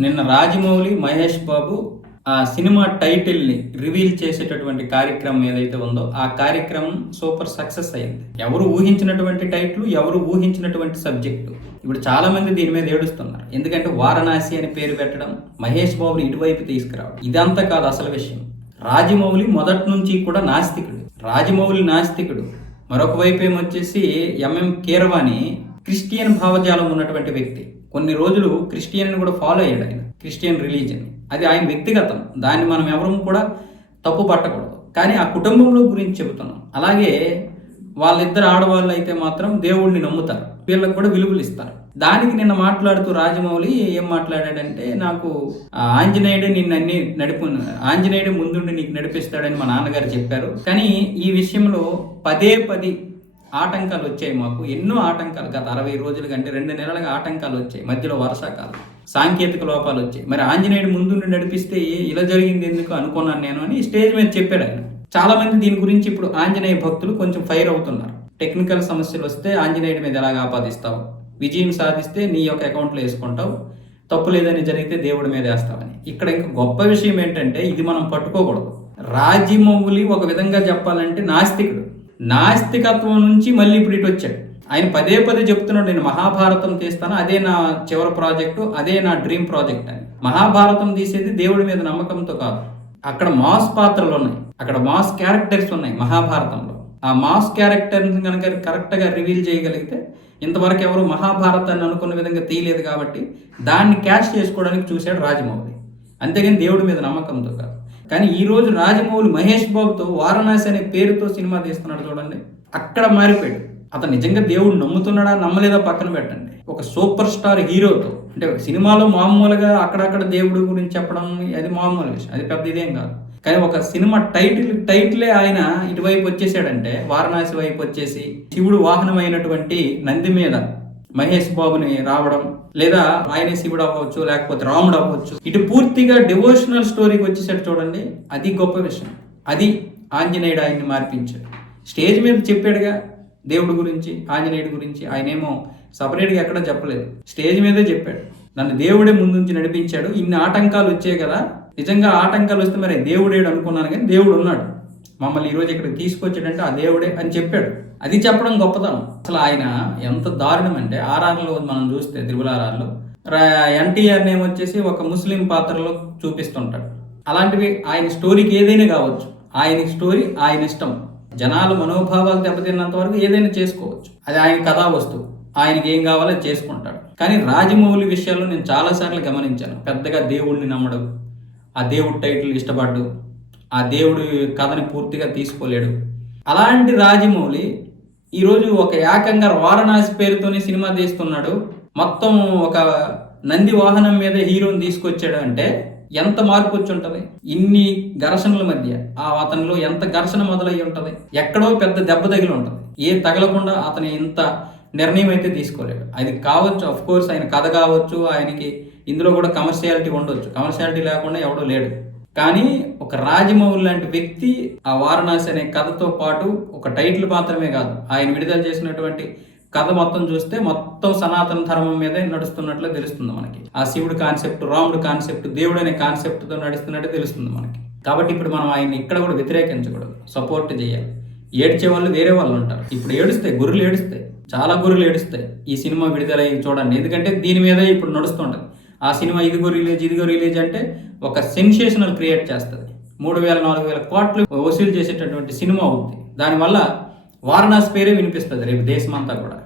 నిన్న రాజమౌళి మహేష్ బాబు ఆ cinema టైటిల్ని reveal చేసేటటువంటి కార్యక్రమం ఏదైతే ఉందో ఆ కార్యక్రమం సూపర్ సక్సెస్ అయింది. ఎవరు ఊహించినటువంటి టైటిల్ ఎవరు ఊహించినటువంటి సబ్జెక్టు? ఇప్పుడు చాలామంది దీని మీద ఏడుస్తున్నారు. ఎందుకంటే వారణాసి అని పేరు పెట్టడం మహేష్ బాబుని ఇటువైపు తీసుకురావడం ఇదంతా కాదు అసలు విషయం. రాజమౌళి మొదటి నుంచి కూడా నాస్తికుడు. రాజమౌళి నాస్తికుడు. మరొక వైపు ఏమొచ్చేసి ఎంఎం కీరవాణి క్రిస్టియన్ భావజాలం ఉన్నటువంటి వ్యక్తి. కొన్ని రోజులు క్రిస్టియన్ కూడా ఫాలో అయ్యాడు ఆయన క్రిస్టియన్ రిలీజన్ అది ఆయన వ్యక్తిగతం. దాన్ని మనం ఎవరూ కూడా తప్పు పట్టకూడదు. కానీ ఆ కుటుంబంలో గురించి చెబుతున్నాం. అలాగే వాళ్ళిద్దరు ఆడవాళ్ళు అయితే మాత్రం దేవుణ్ణి నమ్ముతారు. వీళ్ళకి కూడా విలువలు ఇస్తారు. దానికి నిన్న మాట్లాడుతూ రాజమౌళి ఏం మాట్లాడాడంటే నాకు ఆంజనేయుడు నిన్ను అన్ని నడిపు ఆంజనేయుడు ముందుండి నీకు నడిపిస్తాడని మా నాన్నగారు చెప్పారు. కానీ ఈ విషయంలో పదే పది ఆటంకాలు వచ్చాయి మాకు. ఎన్నో ఆటంకాలు గత అరవై రోజుల కంటే రెండు నెలలుగా ఆటంకాలు వచ్చాయి. మధ్యలో వర్షాకాలం సాంకేతిక లోపాలు వచ్చాయి. మరి ఆంజనేయుడు ముందుండి నడిపిస్తే ఇలా జరిగింది ఎందుకు అనుకున్నాను నేను అని స్టేజ్ మీద చెప్పాడు ఆయన. చాలా మంది దీని గురించి ఇప్పుడు ఆంజనేయ భక్తులు కొంచెం ఫైర్ అవుతున్నారు. టెక్నికల్ సమస్యలు వస్తే ఆంజనేయుడి మీద ఎలాగ ఆపాదిస్తావు? విజయం సాధిస్తే నీ యొక్క అకౌంట్లో వేసుకుంటావు. తప్పు లేదని జరిగితే దేవుడి మీద వేస్తావని. ఇక్కడ ఇంకా గొప్ప విషయం ఏంటంటే ఇది మనం పట్టుకోకూడదు. రాజమౌళి ఒక విధంగా చెప్పాలంటే నాస్తికుడు. నాస్తికత్వం నుంచి మళ్ళీ ఇప్పుడు ఇటు వచ్చాడు. ఆయన పదే పదే చెప్తున్నాడు నేను మహాభారతం తీస్తాను అదే నా చివరి ప్రాజెక్టు అదే నా డ్రీమ్ ప్రాజెక్ట్ అని. మహాభారతం తీసేది దేవుడి మీద నమ్మకంతో కాదు. అక్కడ మాస్ పాత్రలు ఉన్నాయి. అక్కడ మాస్ క్యారెక్టర్స్ ఉన్నాయి మహాభారతంలో. ఆ మాస్ క్యారెక్టర్ని కనుక కరెక్ట్గా రివీల్ చేయగలిగితే ఇంతవరకు ఎవరు మహాభారతాన్ని అనుకున్న విధంగా తీయలేదు కాబట్టి దాన్ని క్యాష్ చేసుకోవడానికి చూశాడు రాజమౌళి. అంతేగాని దేవుడి మీద నమ్మకంతో కాదు. కానీ ఈ రోజు రాజమౌళి మహేష్ బాబుతో వారణాసి అనే పేరుతో సినిమా తీస్తున్నాడు చూడండి. అక్కడ మారిపోయాడు. అతను నిజంగా దేవుడు నమ్ముతున్నాడా నమ్మలేదా పక్కన పెట్టండి. ఒక సూపర్ స్టార్ హీరోతో అంటే సినిమాలో మామూలుగా అక్కడక్కడ దేవుడి గురించి చెప్పడం అది మామూలు విషయం అది పెద్ద ఇదేం కాదు. కానీ ఒక సినిమా టైటిల్ టైటిలే ఆయన ఇటువైపు వచ్చేసాడంటే వారణాసి వైపు వచ్చేసి శివుడు వాహనమైనటువంటి నంది మీద మహేష్ బాబుని రావడం లేదా ఆయన శివుడు అవ్వచ్చు లేకపోతే రాముడు అవ్వచ్చు. ఇటు పూర్తిగా డివోషనల్ స్టోరీకి వచ్చేసాడు చూడండి అది గొప్ప విషయం. అది ఆంజనేయుడు ఆయన్ని మార్పించాడు. స్టేజ్ మీద చెప్పాడుగా దేవుడి గురించి ఆంజనేయుడి గురించి. ఆయనేమో సపరేట్గా ఎక్కడ చెప్పలేదు. స్టేజ్ మీదే చెప్పాడు. నన్ను దేవుడే ముందుంచి నడిపించాడు. ఇన్ని ఆటంకాలు వచ్చాయి కదా. నిజంగా ఆటంకాలు వస్తే మరి దేవుడేడు అనుకున్నాను కానీ దేవుడు ఉన్నాడు. మమ్మల్ని ఈరోజు ఇక్కడికి తీసుకొచ్చాడంటే ఆ దేవుడే అని చెప్పాడు. అది చెప్పడం గొప్పతనం. అసలు ఆయన ఎంత దారుణం అంటే ఆర్ఆర్లో మనం చూస్తే త్రిబుల్ ఎన్టీఆర్ నేమ్ వచ్చేసి ఒక ముస్లిం పాత్రలో చూపిస్తుంటాడు. అలాంటివి ఆయన స్టోరీకి ఏదైనా కావచ్చు. ఆయన స్టోరీ ఆయన ఇష్టం. జనాల మనోభావాలు దెబ్బతిన్నంత వరకు ఏదైనా చేసుకోవచ్చు. అది ఆయన కథా వస్తువు. ఆయనకి ఏం కావాలో చేసుకుంటాడు. కానీ రాజమౌళి విషయాల్లో నేను చాలాసార్లు గమనించాను. పెద్దగా దేవుడిని నమ్మడు. ఆ దేవుడి టైటిల్ ఇష్టపడ్డు. ఆ దేవుడి కథని పూర్తిగా తీసుకోలేడు. అలాంటి రాజమౌళి ఈరోజు ఒక ఏకంగా వారణాసి పేరుతోనే సినిమా తీస్తున్నాడు. మొత్తం ఒక నంది వాహనం మీద హీరోని తీసుకొచ్చాడు అంటే ఎంత మార్పు వచ్చి ఉంటుంది? ఇన్ని ఘర్షణల మధ్య ఆ అతనిలో ఎంత ఘర్షణ మొదలయ్యి ఉంటుంది? ఎక్కడో పెద్ద దెబ్బ తగిలి ఉంటుంది. ఏ తగలకుండా అతని ఇంత నిర్ణయం అయితే తీసుకోలేడు. అది కావచ్చు అఫ్ కోర్స్ ఆయన కథ కావచ్చు ఆయనకి ఇందులో కూడా కమర్షియాలిటీ ఉండొచ్చు. కమర్షియాలిటీ లేకుండా ఎవడో లేడు. కానీ ఒక రాజమౌళి లాంటి వ్యక్తి ఆ వారణాసి అనే కథతో పాటు ఒక టైటిల్ మాత్రమే కాదు ఆయన విడుదల చేసినటువంటి కథ మొత్తం చూస్తే మొత్తం సనాతన ధర్మం మీదే నడుస్తున్నట్లు తెలుస్తుంది మనకి. ఆ శివుడు కాన్సెప్ట్ రాముడు కాన్సెప్ట్ దేవుడు అనే కాన్సెప్ట్తో నడుస్తున్నట్టు తెలుస్తుంది మనకి. కాబట్టి ఇప్పుడు మనం ఆయన ఇక్కడ కూడా వ్యతిరేకించకూడదు సపోర్ట్ చేయాలి. ఏడ్చే వాళ్ళు వేరే వాళ్ళు ఉంటారు. ఇప్పుడు ఏడుస్తాయి గురులు ఏడుస్తాయి. చాలా గురులు ఏడుస్తాయి. ఈ సినిమా విడుదలయ్యి చూడండి. ఎందుకంటే దీని మీదే ఇప్పుడు నడుస్తుంటుంది. ఆ సినిమా ఇదిగో రిలీజ్ ఇదిగో రిలీజ్ అంటే ఒక సెన్సేషనల్ క్రియేట్ చేస్తుంది. మూడు వేల నాలుగు వేల కోట్లు వసూలు చేసేటటువంటి సినిమా అవుతుంది దానివల్ల వారణాసి పేరే వినిపిస్తుంది రేపు దేశమంతా కూడా.